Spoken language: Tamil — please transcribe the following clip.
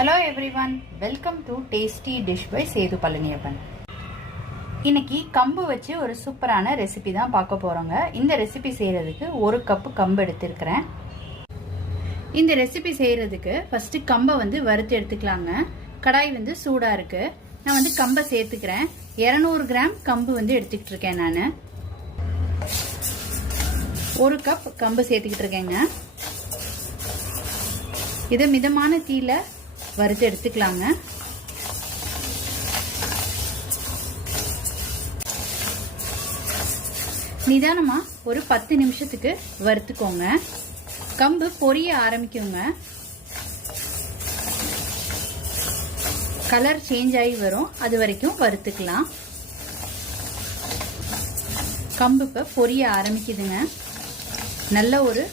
Hello everyone, welcome to Tasty Dish by Setu Palaniappan. இன்னைக்கு கம்பு வச்சு ஒரு சூப்பரான ரெசிபி தான் பார்க்க போறோங்க. இந்த ரெசிபி செய்யறதுக்கு 1 கப் கம்பு எடுத்துக்கிறேன். இந்த ரெசிபி செய்யறதுக்கு ஃபர்ஸ்ட் கம்பை வறுத்து எடுத்துக்கலாங்க. கடாய் சூடா இருக்கு. நான் கம்பை சேர்த்துக்கிறேன். 200 கிராம் கம்பு எடுத்துக்கிட்டு இருக்கேன். நான் 1 கப் கம்பு சேர்த்துக்கிட்டு இருக்கேங்க. இதை மிதமான தீயில வறுத்து எடுத்துக்கலாங்க. நிதானமா ஒரு 10 நிமிஷத்துக்கு வறுத்துக்கோங்க. கம்பு பொரிய ஆரம்பிக்குங்க. கலர் சேஞ்ச் ஆகி வரும், அது வரைக்கும் வறுத்துக்கலாம். கம்பு இப்ப பொரிய ஆரம்பிக்குதுங்க. நல்ல ஒரு